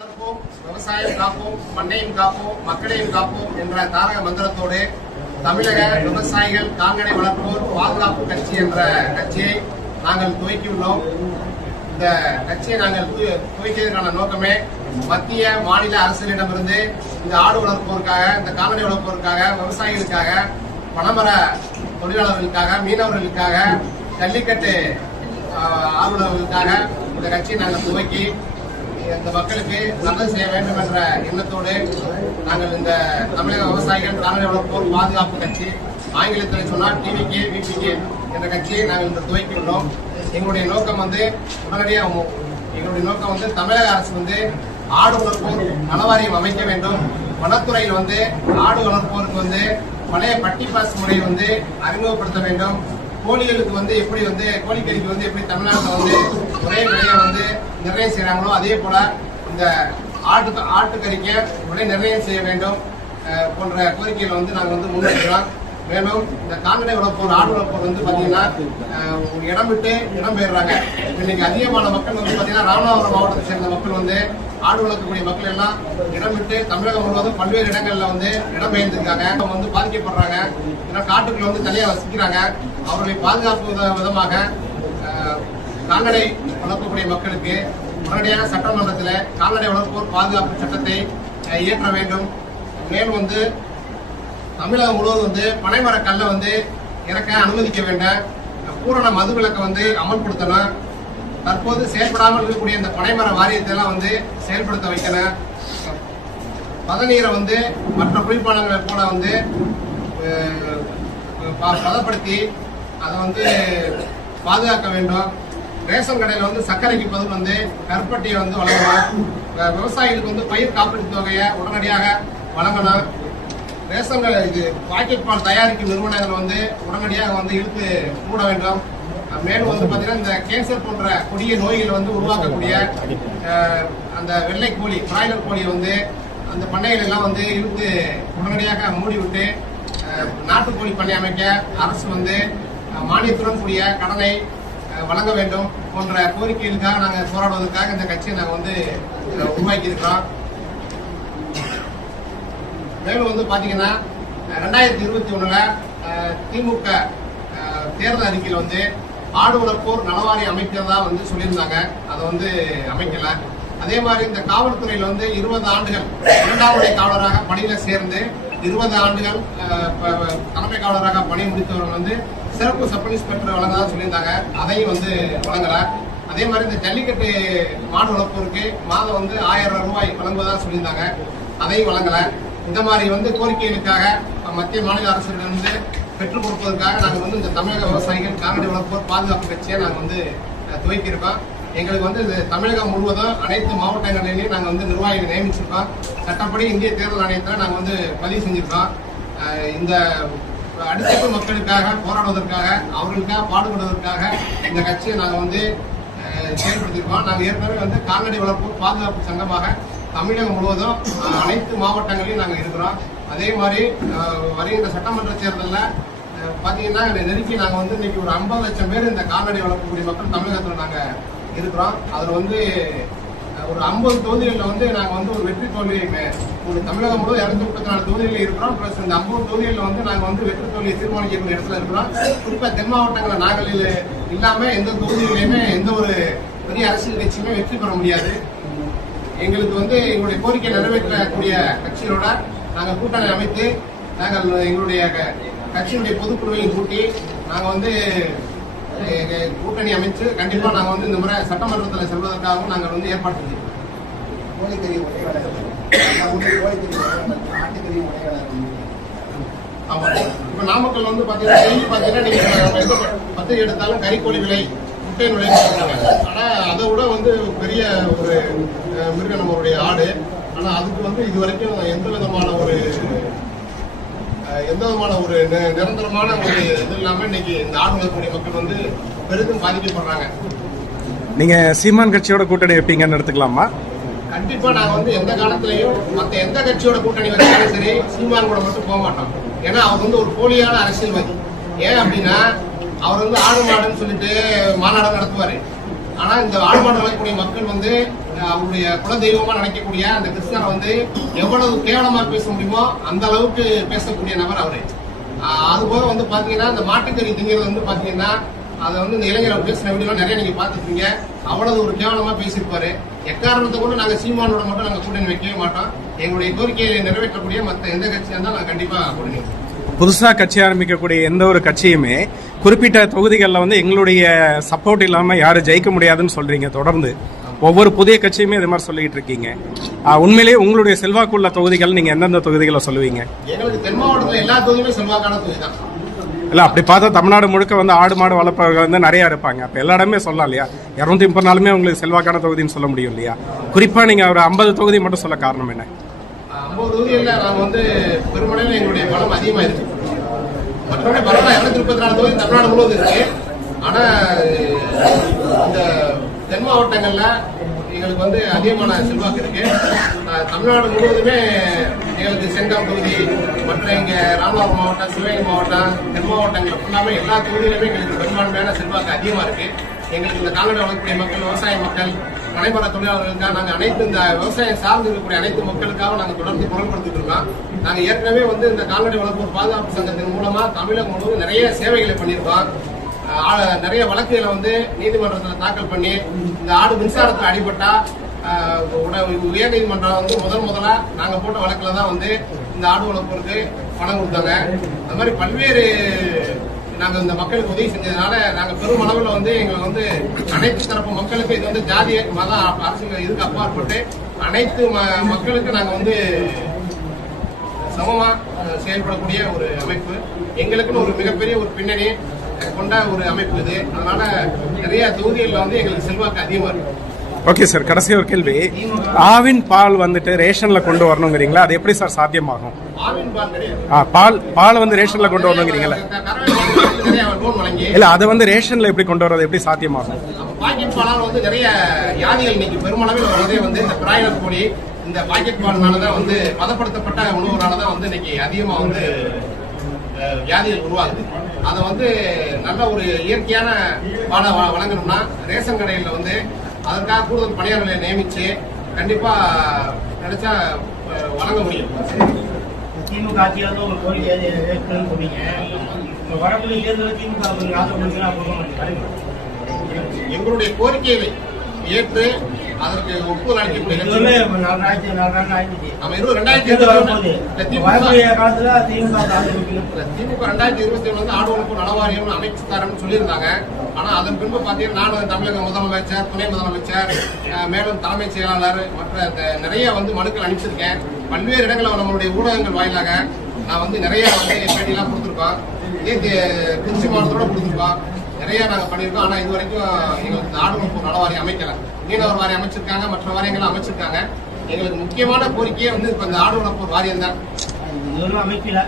வளர்ப்போம், விவசாயம் காப்போம், மண்ணையும் காப்போம், மக்களையும் காப்போம் என்ற தாரக மந்திரத்தோடு தமிழக விவசாயிகள் கால்நடை வளர்ப்போர் பாதுகாப்பு கட்சி என்ற கட்சியை நாங்கள் துவக்கியுள்ளோம். இந்த கட்சியை நாங்கள் துவக்கியதற்கான நோக்கமே மத்திய மாநில அரசுகளிடமிருந்து இந்த ஆடு வளர்ப்போருக்காக, இந்த கால்நடை வளர்ப்போருக்காக, விவசாயிகளுக்காக, பணமர தொழிலாளர்களுக்காக, மீனவர்களுக்காக, ஜல்லிக்கட்டு ஆர்வலர்களுக்காக இந்த கட்சியை நாங்கள் துவக்கி இந்த மக்களுக்கு நல்லது செய்ய வேண்டும் என்ற எண்ணத்தோடு நாங்கள் இந்த தமிழக விவசாயிகள் கால்நடை வளர்ப்போர் பாதுகாப்பு கட்சி, ஆங்கிலத்தில் சொன்னால் டிவிகே விபிகே என்ற கட்சியை நாங்கள் இந்த துவக்கியுள்ளோம். எங்களுடைய நோக்கம் தமிழக அரசு ஆடு வளர்ப்போர் நலவாரியம் அமைக்க வேண்டும். வனத்துறையில் ஆடு வளர்ப்போருக்கு பழைய பட்டி பாஸ் முறையை அறிமுகப்படுத்த வேண்டும். கோழிகளுக்கு எப்படி கோழிக்கறிக்கு எப்படி தமிழ்நாட்டில் ஒரே விலையை நிர்ணயம் செய்யறாங்களோ அதே போல இந்த ஆட்டுக்கறிக்கு விலை நிர்ணயம் செய்ய வேண்டும் போன்ற கோரிக்கைகளை நாங்கள் முன்வைக்கிறோம். மேலும் இந்த கால்நடை வளர்ப்போர், ஆடு வளர்ப்போர் பாத்தீங்கன்னா ஒரு இடம் விட்டு இடம் பெயர்றாங்க. இன்னைக்கு அதிகமான மக்கள் பாத்தீங்கன்னா ராமநாதபுரம் மாவட்டத்தை சேர்ந்த மக்கள் ஆடு வளர்க்கக்கூடிய மக்கள் எல்லாம் இடம் விட்டு தமிழகம் முழுவதும் பல்வேறு இடங்கள்ல இடம் பெயர்ந்திருக்காங்க. அவங்க பாதிக்கப்படுறாங்க. ஏன்னா காட்டுக்குள்ள தனியா வசிக்கிறாங்க. அவர்களை பாதுகாப்பு விதமாக கால்நடை வளர்க்கக்கூடிய மக்களுக்கு உடனடியாக சட்டமன்றத்தில் கால்நடை வளர்ப்போர் பாதுகாப்பு சட்டத்தை இயற்ற வேண்டும். மேலும் தமிழகம் முழுவதும் பனைமர கல்லை இறக்க அனுமதிக்க வேண்டும். பூரண மதுவிலக்கை அமல்படுத்தணும். தற்போது செயல்படாமல் இருக்கக்கூடிய இந்த பனைமர வாரியத்தை எல்லாம் செயல்படுத்த வைக்கணும். பதநீரை மற்ற குளிர்பானங்களை போல பதப்படுத்தி அதை பாதுகாக்க வேண்டும். ரேஷன் கடையில் சர்க்கரைக்கு பதில் கருப்பட்டியை வழங்கணும். விவசாயிகளுக்கு பயிர் காப்பீட்டு தொகையை உடனடியாக வழங்கணும். ரேஷன் இது பாக்கெட் பால் தயாரிக்கும் நிறுவனங்கள் உடனடியாக இழுத்து மூட வேண்டும். மேலும் பாத்தீங்கன்னா இந்த கேன்சர் போன்ற கொடிய நோய்கள் உருவாக்கக்கூடிய அந்த வெள்ளை கோழி, பிராய்லர் கோழியை அந்த பண்ணைகள் எல்லாம் இழுத்து உடனடியாக மூடிவிட்டு நாட்டுக்கோழி பண்ணை அமைக்க அரசு மானியத்துடன் கூடிய கடனை வழங்க வேண்டும் போன்ற கோரிக்கைகளுக்காக நாங்கள் போராடுவதற்காக இந்த கட்சியை நாங்கள் உருவாக்கி இருக்கிறோம். மேலும் பாத்தீங்கன்னா 2021 திமுக தேர்தல் அறிக்கையில் ஆடு வளர்ப்போர் நலவாரியம் அமைக்கிறதா சொல்லியிருந்தாங்க. அதை அமைக்கல. அதே மாதிரி இந்த காவல்துறையில் 20 ஆண்டுகள் 2ஆம் நிலை காவலராக பணியில சேர்ந்து 20 ஆண்டுகள் தலைமை காவலராக பணி முடித்தவர்கள் சிறப்பு சப் இன்ஸ்பெக்டர் வழங்கதான் சொல்லியிருந்தாங்க. அதையும் வழங்கல. அதே மாதிரி இந்த ஜல்லிக்கட்டு மாடு வளர்ப்போருக்கு மாதம் 1000 ரூபாய் வழங்குவதாக சொல்லியிருந்தாங்க. அதையும் வழங்கல. இந்த மாதிரி கோரிக்கைகளுக்காக மத்திய மாநில அரசுகளிடமிருந்து பெற்றுக் கொடுப்பதற்காக நாங்கள் இந்த தமிழக விவசாயிகள் கால்நடை வளர்ப்போர் பாதுகாப்பு கட்சியை நாங்கள் துவக்கியிருக்கோம். எங்களுக்கு இது தமிழகம் முழுவதும் அனைத்து மாவட்டங்களிலேயும் நாங்கள் நிர்வாகிகளை நியமிச்சிருக்கோம். சட்டப்படி இந்திய தேர்தல் ஆணையத்தில் நாங்கள் பதிவு செஞ்சிருக்கோம். இந்த அடித்தட்டு மக்களுக்காக போராடுவதற்காக, அவர்களுக்காக பாடுபடுவதற்காக இந்த கட்சியை நாங்கள் செயல்படுத்தியிருக்கோம். நாங்கள் ஏற்கனவே கால்நடை வளர்ப்போர் பாதுகாப்பு சங்கமாக தமிழகம் முழுவதும் அனைத்து மாவட்டங்களிலும் நாங்கள் இருக்கிறோம். அதே மாதிரி வருகின்ற சட்டமன்ற தேர்தலில் பார்த்தீங்கன்னா நெருக்கி நாங்கள் இன்னைக்கு ஒரு 50 லட்சம் பேர் இந்த கால்நடை வளர்க்கக்கூடிய மக்கள் தமிழகத்தில் நாங்கள் இருக்கிறோம். அதில் ஒரு 50 தொகுதிகளில் நாங்கள் ஒரு வெற்றி தோல்வியை ஒரு தமிழகம் முழுவதும் 234 தொகுதிகளில் இருக்கிறோம். பிளஸ் இந்த 50 தொகுதிகளில் நாங்கள் வெற்றி தோல்வியை தீர்மானிக்கக்கூடிய இடத்துல இருக்கிறோம். குறிப்பாக தென் மாவட்டங்களில் நாங்கள் இல்லாமல் எந்த தொகுதிகளிலுமே எந்த ஒரு பெரிய அரசியல் கட்சியுமே வெற்றி பெற முடியாது. எங்களுக்கு எங்களுடைய கோரிக்கை நிறைவேற்றக்கூடிய கட்சிகளோட நாங்கள் கூட்டணி அமைத்து நாங்கள் எங்களுடைய கட்சியினுடைய பொதுக்குழுவையும் கூட்டி நாங்கள் கூட்டணி அமைச்சு கண்டிப்பா நாங்கள் இந்த முறை சட்டமன்றத்தில் செல்வதற்காகவும் நாங்கள் ஏற்பாடு செஞ்சிருக்கோம். ஆமா, இப்ப நாமக்கல் பாத்தீங்கன்னா நீங்க பத்திரிகை எடுத்தாலும் கறிக்கோழி விலை, முட்டை விலை சொல்றாங்க. ஆனா அதை விட பெரிய ஒரு மிருகம் நம்மளுடைய ஆடு. ஆனா அதுக்கு இது வரைக்கும் எந்த விதமான ஒரு நிரந்தரமான ஒரு இது இல்லாம இன்னைக்கு இந்த ஆடு வளர்க்கக்கூடிய மக்கள் பெரிதும் பாதிக்கப்படுறாங்க. நீங்க சீமான் கட்சியோட கூட்டணி வைப்பீங்கன்னு எடுத்துக்கலாமா? கண்டிப்பா நாங்க எந்த காலத்திலையும் மத்த எந்த கட்சியோட கூட்டணி வச்சாலும் சரி சீமான் கூட மட்டும் போக மாட்டோம். ஏன்னா அவர் ஒரு போலியான அரசியல்வாதி. ஏன் அப்படின்னா அவர் ஆடு மாடுன்னு சொல்லிட்டு மாநாடு நடத்துவாரு. ஆனா இந்த ஆடு மாடு வளர்க்கக்கூடிய மக்கள் அவருடைய குலதெய்வமா நினைக்கக்கூடிய அந்த கிருஷ்ணரை வந்து எவ்வளவு கேவலமா பேச முடியுமோ அந்த அளவுக்கு பேசக்கூடிய நபர் அவரு. அதுபோக வந்து பாத்தீங்கன்னா இந்த மாட்டுக்கறி திங்கிறது வந்து பாத்தீங்கன்னா அதை வந்து இந்த இளைஞரை பேசின வீடியோ நிறைய நீங்க பாத்துருக்கீங்க. அவ்வளவு ஒரு கேவலமா பேசியிருப்பாரு. எக்காரணத்தை கூட நாங்க சீமானோட மட்டும் நாங்க கூட்டணி வைக்கவே மாட்டோம். எங்களுடைய கோரிக்கையை நிறைவேற்றக்கூடிய மற்ற எந்த கட்சியா இருந்தாலும் நாங்க கண்டிப்பா கூட்டணி வைப்போம். புதுசா கட்சி ஆரம்பிக்கக்கூடிய எந்த ஒரு கட்சியுமே குறிப்பிட்ட தொகுதிகளில் வந்து எங்களுடைய சப்போர்ட் இல்லாம யாரும் ஜெயிக்க முடியாதுன்னு சொல்றீங்க. தொடர்ந்து ஒவ்வொரு புதிய கட்சியுமே இது மாதிரி சொல்லிட்டு இருக்கீங்க. உண்மையிலேயே உங்களுடைய செல்வாக்குள்ள தொகுதிகள் நீங்க எந்தெந்த தொகுதிகளை சொல்லுவீங்க? எங்களுக்கு தென் மாவட்டத்தில் எல்லா தொகுதியுமே செல்வாக்கான தொகுதி தான். இல்ல அப்படி பார்த்தா தமிழ்நாடு முழுக்க வந்து ஆடு மாடு வளர்ப்பவர்கள் வந்து நிறைய இருப்பாங்க. அப்ப எல்லா இடமே சொல்லலாம் இல்லையா? 230 நாளுமே உங்களுக்கு செல்வாக்கான தொகுதின்னு சொல்ல முடியும் இல்லையா? குறிப்பா நீங்க ஒரு 50 தொகுதி மட்டும் சொல்ல காரணம் என்ன? 50 தொகுதியில் நாங்கள் வந்து பெருமளவில் எங்களுடைய பலம் அதிகமாக இருக்கு. மற்றபடி பலம் 234 தொகுதி தமிழ்நாடு முழுவதும் இருக்கு. ஆனா இந்த தென் மாவட்டங்கள்ல எங்களுக்கு வந்து அதிகமான செல்வாக்கு இருக்கு. தமிழ்நாடு முழுவதுமே எங்களுக்கு செங்கம் தொகுதி, மற்ற இங்க ராமநாதபுரம் மாவட்டம், சிவகங்கை மாவட்டம், தென் மாவட்டங்கள் ஃபுல்லாமே எல்லா தொகுதியிலுமே எங்களுக்கு பெரும்பான்மையான செல்வாக்கு அதிகமா இருக்கு. எங்களுக்கு இந்த கால்நடை வளர்க்கக்கூடிய மக்கள், விவசாய மக்கள், நடைமுறை தொழிலாளர்களுக்காக நாங்கள் அனைத்து இந்த விவசாயம் சார்ந்து இருக்கக்கூடிய அனைத்து மக்களுக்காக நாங்கள் தொடர்ந்து குரல்படுத்திட்டு இருக்கோம். நாங்கள் ஏற்கனவே வந்து இந்த கால்நடை வளர்ப்போர் பாதுகாப்பு சங்கத்தின் மூலமா தமிழகம் முழுவதும் நிறைய சேவைகளை பண்ணியிருக்கோம். நிறைய வழக்குகளை வந்து நீதிமன்றத்தில் தாக்கல் பண்ணி இந்த ஆடு மின்சாரத்தில் அடிபட்டா உயர் நீதிமன்றம் வந்து முதலா நாங்க போட்ட வழக்குல தான் வந்து இந்த ஆடு வளர்ப்போருக்கு பணம் கொடுத்தாங்க. அது மாதிரி பல்வேறு நாங்க இந்த மக்களுக்கு உதவி செஞ்சதுனால நாங்க பெரும் அளவில் வந்து எங்களை வந்து அனைத்து தரப்பு மக்களுக்கு இது வந்து ஜாதி மத அரசுகள் இதுக்கு அப்பாற்பட்டு அனைத்து மக்களுக்கு நாங்க வந்து சமமா செயல்படக்கூடிய ஒரு அமைப்பு. எங்களுக்குன்னு ஒரு மிகப்பெரிய ஒரு பின்னணி கொண்ட ஒரு அமைப்பு இது. அதனால நிறைய தொகுதிகளில் வந்து எங்களுக்கு செல்வாக்கு அதிகமா இருக்கு. ஓகே சார், கடைசி ஒரு கேள்வி. ஆவின் பால் வந்துட்டு ரேஷன்ல கொண்டு வரணுங்கிறீங்களா? அது எப்படி சார் சாத்தியமாகும்? ஆவின் பால் கிடையாது. பால் வந்து ரேஷன்ல கொண்டு வரணுங்கிறீங்களா? இல்ல, அதை வந்து ரேஷன்ல எப்படி கொண்டு வரது எப்படி சாத்தியமாகும்? பாக்கெட் பாலால் வந்து நிறைய வியாதிகள் இன்னைக்கு பெருமளவில் வரதே வந்து இந்த பிராய்லர் கோழி, இந்த பாக்கெட் பால்னாலதான் வந்து பதப்படுத்தப்பட்ட உணவுனாலதான் வந்து இன்னைக்கு அதிகமா வந்து வியாதிகள் உருவாகுது. அதை வந்து நல்ல ஒரு இயற்கையான பாலை வழங்கணும்னா ரேஷன் கடையில் வந்து அதற்காக கூடுதல் பணியாளர்களை நியமிச்சு கண்டிப்பா கிடைச்சா வழங்க முடியும். திமுக ஆட்சியாளர் ஒரு கோரிக்கை சொன்னீங்க. வரக்கூடிய தேர்தலில் திமுக எங்களுடைய கோரிக்கைகளை ஏற்று அதற்கு ஒப்புதல் அளிக்கக்கூடிய திமுக 2021 வந்து ஆடு வளர்ப்பு நலவாரியம் அமைச்சு தரேன்னு சொல்லியிருந்தாங்க. ஆனா அதன் பின்பு பாத்தீங்கன்னா நானும் தமிழக முதலமைச்சர், துணை முதலமைச்சர், மேலும் தலைமைச் செயலாளர் மற்ற நிறைய வந்து மனுக்கள் அனுப்பிச்சிருக்கேன். பல்வேறு இடங்களில் நம்மளுடைய ஊடகங்கள் வாயிலாக நான் வந்து நிறைய வந்து பேட்டியெல்லாம் கொடுத்துருக்கோம். இதே திருச்சி மாவட்டத்தோட கொடுத்துருக்கோம். நிறைய நாங்க பண்ணிருக்கோம். ஆனா இது வரைக்கும் எங்களுக்கு ஆடு வளர்ப்பு நல வாரியம் அமைக்கல. மீனவர் வாரியம் அமைச்சிருக்காங்க, மற்ற வாரியங்களும் அமைச்சிருக்காங்க. எங்களுக்கு முக்கியமான கோரிக்கையே வந்து இப்ப இந்த ஆடு வளர்ப்பு வாரியம் தான். அமைக்கல.